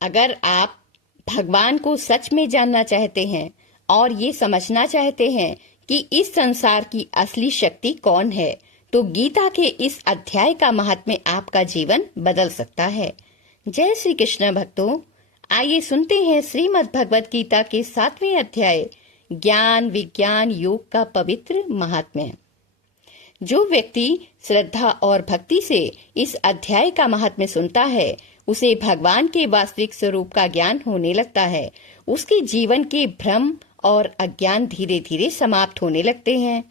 अगर आप भगवान को सच में जानना चाहते हैं और ये समझना चाहते हैं कि इस संसार की असली शक्ति कौन है, तो गीता के इस अध्याय का महात्म्य आपका जीवन बदल सकता है। जय श्री कृष्ण भक्तों, आइए सुनते हैं श्रीमद् भगवत गीता के 7वें अध्याय ज्ञान विज्ञान योग का पवित्र महात्म्य। जो व्यक्ति श्रद्धा और भक्ति से इस अध्याय का महात्म्य सुनता है, उसे भगवान के वास्तविक स्वरूप का ज्ञान होने लगता है। उसके जीवन के भ्रम और अज्ञान धीरे धीरे समाप्त होने लगते हैं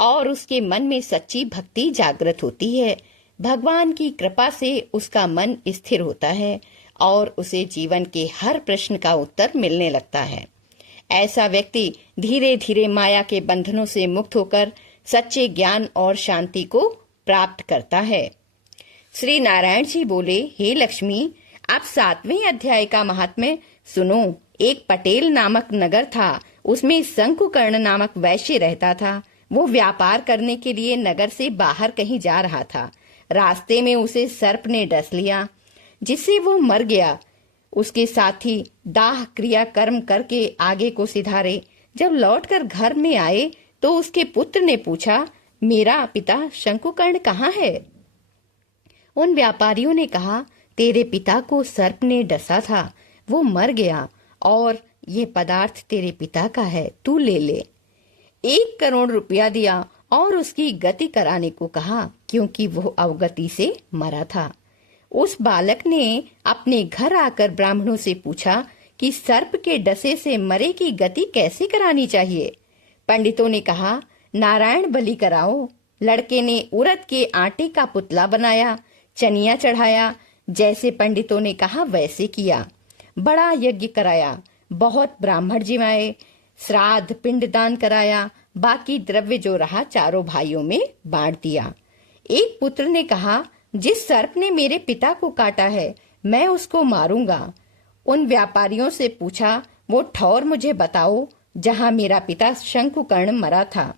और उसके मन में सच्ची भक्ति जागृत होती है। भगवान की कृपा से उसका मन स्थिर होता है और उसे जीवन के हर प्रश्न का उत्तर मिलने लगता है। ऐसा व्यक्ति धीरे धीरे माया के बंधनों से मुक्त होकर सच्चे ज्ञान और शांति को प्राप्त करता है। श्री नारायण जी बोले, हे लक्ष्मी, आप 7वें अध्याय का महात्म्य सुनो। एक पटेल नामक नगर था। उसमें शंकुकर्ण नामक वैश्य रहता था। वो व्यापार करने के लिए नगर से बाहर कहीं जा रहा था। रास्ते में उसे सर्प ने डस लिया, जिससे वो मर गया। उसके साथी दाह क्रिया कर्म करके आगे को सिधारे। जब लौटकर घर में आए तो उसके पुत्र ने पूछा, मेरा पिता शंकुकर्ण कहाँ है? उन व्यापारियों ने कहा, तेरे पिता को सर्प ने डसा था, वो मर गया और ये पदार्थ तेरे पिता का है, तू ले ले। 1 करोड़ रुपया दिया और उसकी गति कराने को कहा, क्योंकि वो अवगति से मरा था। उस बालक ने अपने घर आकर ब्राह्मणों से पूछा कि सर्प के डसे से मरे की गति कैसे करानी चाहिए। पंडितों ने कहा, नारायण बलि कराओ। लड़के ने उड़द के आटे का पुतला बनाया, चनिया चढ़ाया। जैसे पंडितों ने कहा वैसे किया। बड़ा यज्ञ कराया, बहुत ब्राह्मण जिमाए, श्राद्ध पिंडदान कराया। बाकी द्रव्य जो रहा चारों भाइयों में बांट दिया। एक पुत्र ने कहा, जिस सर्प ने मेरे पिता को काटा है, मैं उसको मारूंगा। उन व्यापारियों से पूछा, वो ठौर मुझे बताओ जहां मेरा पिता शंकुकर्ण मरा था।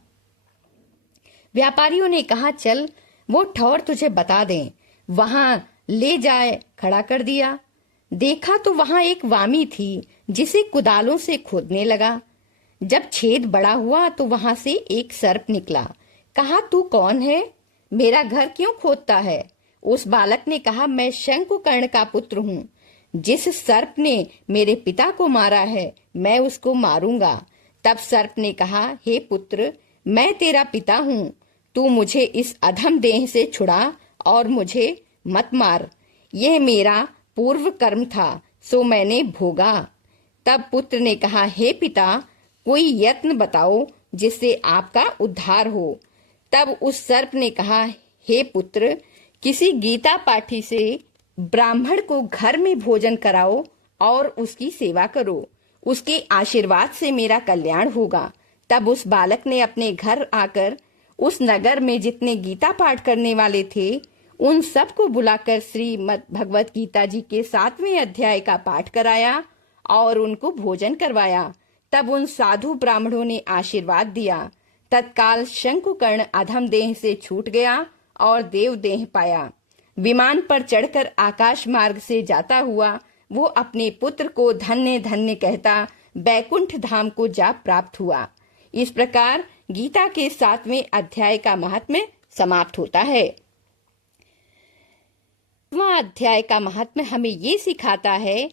व्यापारियों ने कहा, चल वो ठौर तुझे बता दें। वहां ले जाए खड़ा कर दिया। देखा तो वहां एक वामी थी, जिसे कुदालों से खोदने लगा। जब छेद बड़ा हुआ तो वहां से एक सर्प निकला। कहा, तू कौन है? मेरा घर क्यों खोदता है? उस बालक ने कहा, मैं शंकुकर्ण का पुत्र हूँ। जिस सर्प ने मेरे पिता को मारा है, मैं उसको मारूंगा। तब सर्प ने कहा, हे पुत्र, मैं तेरा पिता हूँ। तू मुझे इस अधम देह से छुड़ा और मुझे मत मार। यह मेरा पूर्व कर्म था, सो मैंने भोगा। तब पुत्र ने कहा, हे पिता, कोई यत्न बताओ जिससे आपका उद्धार हो। तब उस सर्प ने कहा, हे पुत्र, किसी गीता पाठी से ब्राह्मण को घर में भोजन कराओ और उसकी सेवा करो। उसके आशीर्वाद से मेरा कल्याण होगा। तब उस बालक ने अपने घर आकर उस नगर में जितने गीता पाठ करने वाले थे, उन सबको बुलाकर श्रीमद् भगवत गीता जी के 7वें अध्याय का पाठ कराया और उनको भोजन करवाया। तब उन साधु ब्राह्मणों ने आशीर्वाद दिया। तत्काल शंकुकर्ण अधम देह से छूट गया और देव देह पाया। विमान पर चढ़कर आकाश मार्ग से जाता हुआ वो अपने पुत्र को धन्य धन्य कहता बैकुंठ धाम को जा प्राप्त हुआ। इस प्रकार गीता के 7वें अध्याय का महात्म्य समाप्त होता है। 7वां अध्याय का महात्म्य हमें ये सिखाता है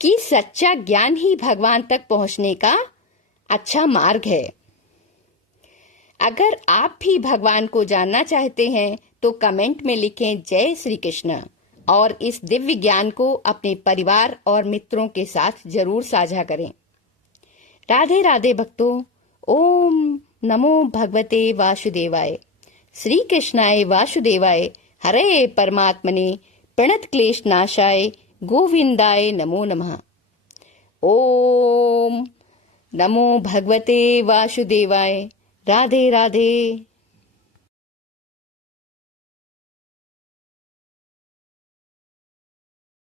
कि सच्चा ज्ञान ही भगवान तक पहुंचने का अच्छा मार्ग है। अगर आप भी भगवान को जानना चाहते हैं तो कमेंट में लिखें जय श्री कृष्ण और इस दिव्य ज्ञान को अपने परिवार और मित्रों के साथ जरूर साझा करें। राधे राधे भक्तों। ओम नमो भगवते वासुदेवाय। श्री कृष्णाय वासुदेवाय। हरे परमात्मने प्रणत क्लेश नाशाय गोविंदाय नमो नमः। ओम नमो भगवते वासुदेवाय। राधे राधे।